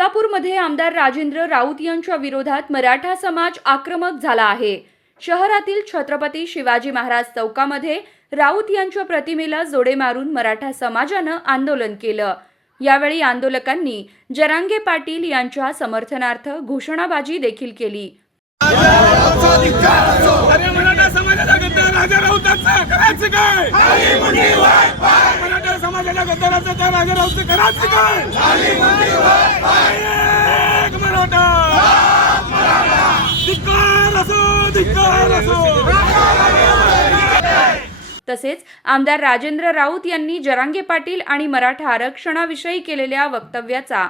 सोलापूरमध्ये आमदार राजेंद्र राऊत यांच्या विरोधात मराठा समाज आक्रमक झाला आहे. शहरातील छत्रपती शिवाजी महाराज चौकामध्ये राऊत यांच्या प्रतिमेला जोडे मारून मराठा समाजानं आंदोलन केलं. यावेळी आंदोलकांनी जरांगे पाटील यांच्या समर्थनार्थ घोषणाबाजी देखील केली. मराठा समाजाचा गद्दार समाजाच्या गद्दाराचं त्या राजा राऊतचं करायचं काय? एक मराठा. धिक्कार असो धिक्कार असो. तसेच आमदार राजेंद्र राऊत यांनी जरांगे पाटील आणि मराठा आरक्षणाविषयी केलेल्या वक्तव्याचा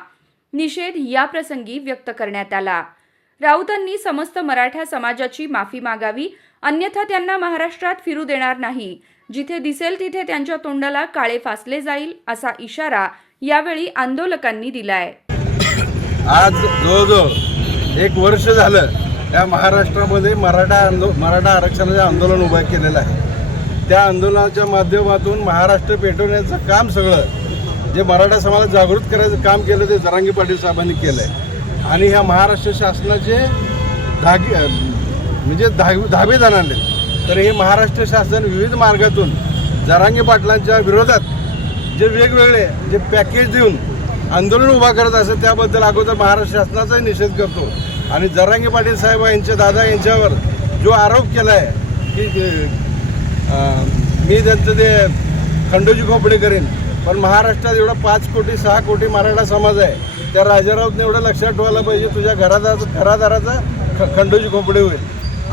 निषेध याप्रसंगी व्यक्त करण्यात आला. राऊतांनी समस्त मराठा समाजाची माफी मागावी अन्यथा त्यांना महाराष्ट्रात फिरू देणार नाही. जिथे दिसेल तिथे त्यांच्या तोंडाला काळे फासले जाईल असा इशारा यावेळी आंदोलकांनी दिलाय. आज जवळजवळ एक वर्ष झालं या महाराष्ट्रामध्ये मराठा आंदो मराठा आरक्षणाचे आंदोलन उभं केलेलं आहे. त्या आंदोलनाच्या माध्यमातून महाराष्ट्र पेटवण्याचं काम सगळं जे मराठा समाजात जागृत करायचं काम केलं ते जरांगी पाटील साहेबांनी केलं आहे आणि ह्या महाराष्ट्र शासनाचे धागे म्हणजे धागे धाबे जाणले तर हे महाराष्ट्र शासन विविध मार्गातून जरांगे पाटलांच्या विरोधात जे वेगवेगळे जे पॅकेज देऊन आंदोलन उभा करत असत त्याबद्दल अगोदर महाराष्ट्र शासनाचाही निषेध करतो. आणि जरांगे पाटील साहेब यांच्या दादा यांच्यावर जो आरोप केला आहे की मी त्यांचं ते खंडोजी खोपडे करेन पण महाराष्ट्रात एवढा पाच कोटी सहा कोटी मराठा समाज आहे. तर राजारावने एवढं लक्षात ठेवायला पाहिजे तुझ्या घरादार घरादाराचा ख खंडोजी खोपडे होईल.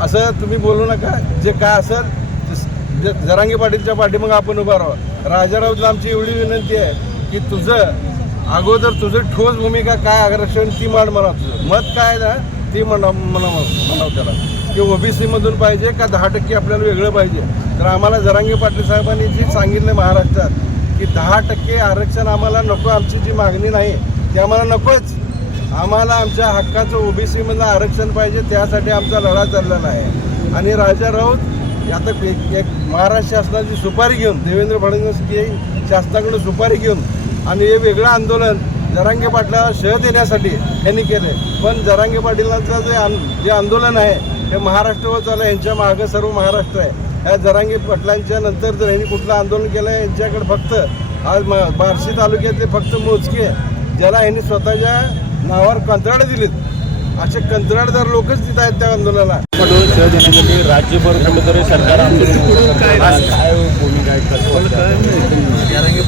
असं तुम्ही बोलू नका. जे काय असेल ते ज- जरांगे पाटीलच्या पाठीमाग आपण उभा राहा राजारावला आमची एवढी विनंती आहे की तुझं अगोदर तुझं ठोस भूमिका काय आरक्षण ती मांड म्हणा तुझं. मत काय ना ती म्हणा म्हणा म्हणाव त्याला. की ओबीसीमधून पाहिजे का दहा टक्के आपल्याला वेगळं पाहिजे? तर आम्हाला जरांगे पाटील साहेबांनी जी सांगितलं महाराष्ट्रात की दहा टक्के आरक्षण आम्हाला नको आमची जी मागणी नाही ते आम्हाला नकोच. आम्हाला आमच्या हक्काचं ओबीसी मधलं आरक्षण पाहिजे त्यासाठी आमचा लढा चाललेला आहे आणि राजा राऊत आता एक एक महाराष्ट्र शासनाची सुपारी घेऊन देवेंद्र फडणवीस शासनाकडून सुपारी घेऊन आणि हे वेगळं आंदोलन जरांगे पाटलाला शह देण्यासाठी यांनी केलं पण जरांगे पाटीलांचं जे आन जे आंदोलन आहे हे महाराष्ट्रवर चाललं यांच्या मागं सर्व महाराष्ट्र आहे. ह्या जरांगे पाटलांच्या नंतर जर यांनी कुठलं आंदोलन केलं आहे यांच्याकडे फक्त आज म बार्शी तालुक्यातले फक्त मोजके ज्याला यांनी स्वतःच्या नावावर कंत्राट दिलीत. असे कंत्राटदार लोकच तिथं आहेत त्या आंदोलनाला. राज्यभर कुठेतरी सरकार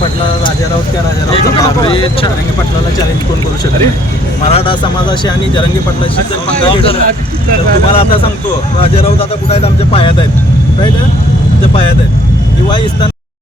पाटला राजा राऊत त्या राजा राऊत? जरांगे पाटलाला चॅलेंज कोण करू शकते? मराठा समाजाशी आणि जरांगे पाटलाशी जर तुम्हाला आता सांगतो राजा राऊत आता कुठे आहेत? आमच्या पायात आहेत. राईट आमच्या पायात आहेत. किंवा इस्तान